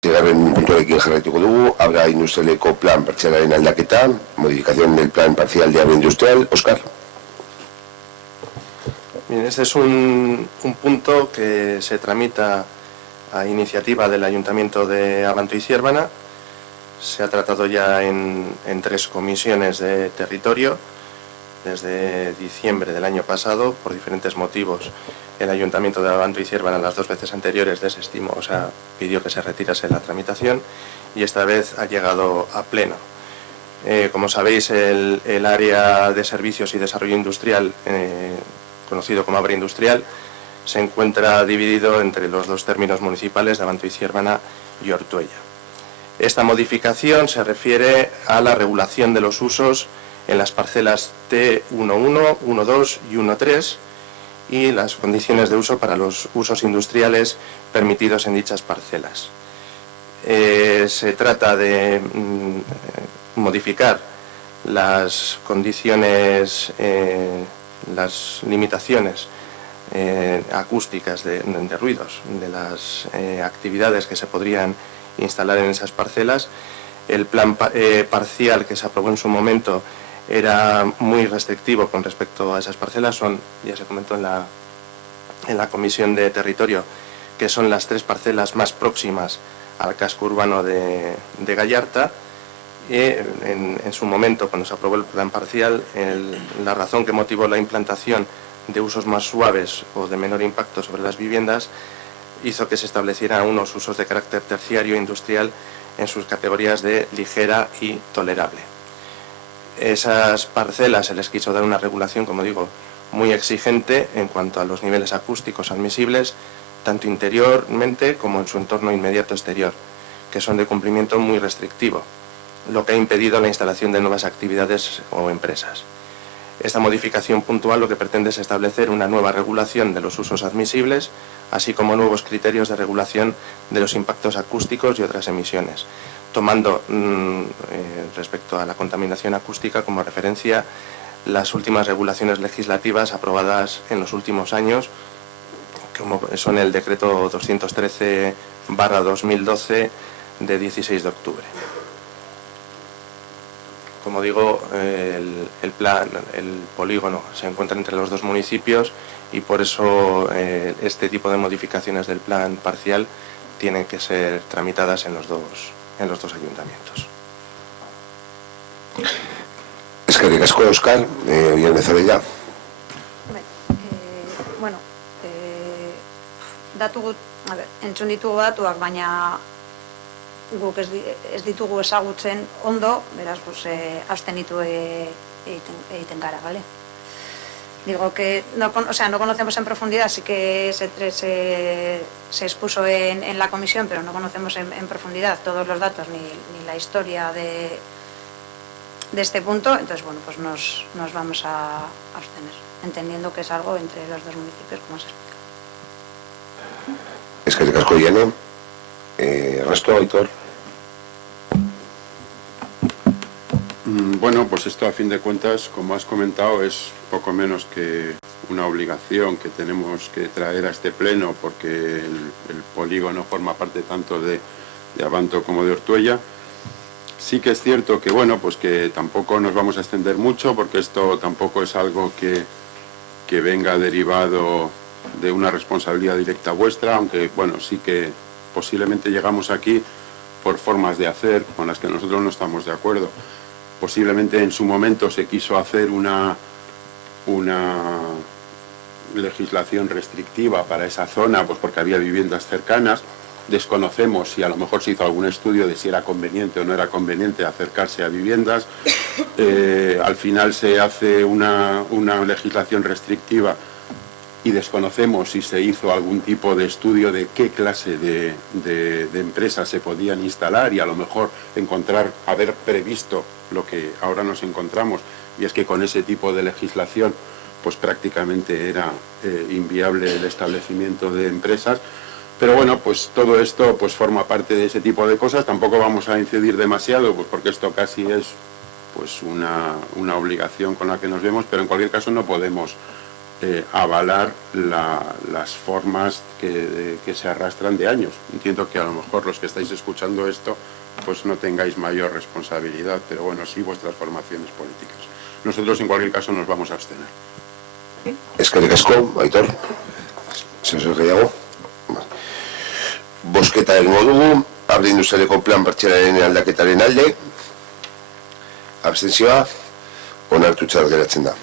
Zigarren puntuarekin jarraituko dugu, Abra Industrialeko plan partzialaren aldaketa, modificación del plan parcial de Abra Industrial. Óscar. Bien, este es un punto que se tramita a iniciativa del Ayuntamiento de Abanto y Ziérvana. Se ha tratado ya en 3 comisiones de territorio desde diciembre del año pasado. Por diferentes motivos, el Ayuntamiento de Abanto y Ziérvana las 2 veces anteriores desestimó, o sea, pidió que se retirase la tramitación, y esta vez ha llegado a pleno. Como sabéis, el área de servicios y desarrollo industrial, conocido como Abra Industrial, se encuentra dividido entre los 2 términos municipales de Abanto y Ziérvana y Ortuella. Esta modificación se refiere a la regulación de los usos en las parcelas T11, 12 y 13 y las condiciones de uso para los usos industriales permitidos en dichas parcelas. Se trata de modificar las condiciones, las limitaciones acústicas de ruidos de las actividades que se podrían instalar en esas parcelas. El plan parcial que se aprobó en su momento era muy restrictivo con respecto a esas parcelas. Ya se comentó en la Comisión de Territorio, que son las 3 parcelas más próximas al casco urbano de Gallarta. En su momento, cuando se aprobó el plan parcial, la razón que motivó la implantación de usos más suaves o de menor impacto sobre las viviendas hizo que se establecieran unos usos de carácter terciario industrial en sus categorías de ligera y tolerable. Esas parcelas se les quiso dar una regulación, como digo, muy exigente en cuanto a los niveles acústicos admisibles, tanto interiormente como en su entorno inmediato exterior, que son de cumplimiento muy restrictivo, lo que ha impedido la instalación de nuevas actividades o empresas. Esta modificación puntual lo que pretende es establecer una nueva regulación de los usos admisibles, así como nuevos criterios de regulación de los impactos acústicos y otras emisiones, tomando respecto a la contaminación acústica como referencia las últimas regulaciones legislativas aprobadas en los últimos años, como son el decreto 213/2012 de 16 de octubre. Como digo, el polígono se encuentra entre los 2 municipios y por eso este tipo de modificaciones del plan parcial tienen que ser tramitadas en los dos ayuntamientos. Eskerrik asko, Óscar. Oian Bezabella. Bueno, entzun ditugu datuak, baina guk ez ditugu ezagutzen ondo, beraz, abstenitu egiten gara, ¿vale? Digo que no conocemos en profundidad, sí que se expuso en la comisión, pero no conocemos en profundidad todos los datos ni la historia de este punto. Entonces, bueno, pues nos vamos a abstener, entendiendo que es algo entre los 2 municipios, como se explica. Eskerrik asko, Iene. Resto, Aitor. Bueno, pues esto a fin de cuentas, como has comentado, es poco menos que una obligación que tenemos que traer a este pleno, porque el polígono forma parte tanto de Abanto como de Ortuella. Sí que es cierto que, bueno, pues que tampoco nos vamos a extender mucho, porque esto tampoco es algo que venga derivado de una responsabilidad directa vuestra, aunque, bueno, sí que posiblemente llegamos aquí por formas de hacer con las que nosotros no estamos de acuerdo. Posiblemente en su momento se quiso hacer una legislación restrictiva para esa zona, pues porque había viviendas cercanas. Desconocemos si a lo mejor se hizo algún estudio de si era conveniente o no era conveniente acercarse a viviendas. Al final se hace una legislación restrictiva y desconocemos si se hizo algún tipo de estudio de qué clase de empresas se podían instalar, y a lo mejor haber previsto lo que ahora nos encontramos, y es que con ese tipo de legislación pues prácticamente era inviable el establecimiento de empresas. Pero bueno, pues todo esto pues forma parte de ese tipo de cosas. Tampoco vamos a incidir demasiado, pues porque esto casi es pues una obligación con la que nos vemos, pero en cualquier caso no podemos avalar las formas que se arrastran de años. Entiendo que a lo mejor los que estáis escuchando esto pues no tengáis mayor responsabilidad, pero bueno, sí vuestras formaciones políticas. Nosotros en cualquier caso nos vamos a abstener. Eskerrik asko, Aitor. Zer gehiago? Bozketa egingo dugu, Abre Industrialeko plan partzialaren aldaketaren alde, abstentzioa, onartutzat geratzen da.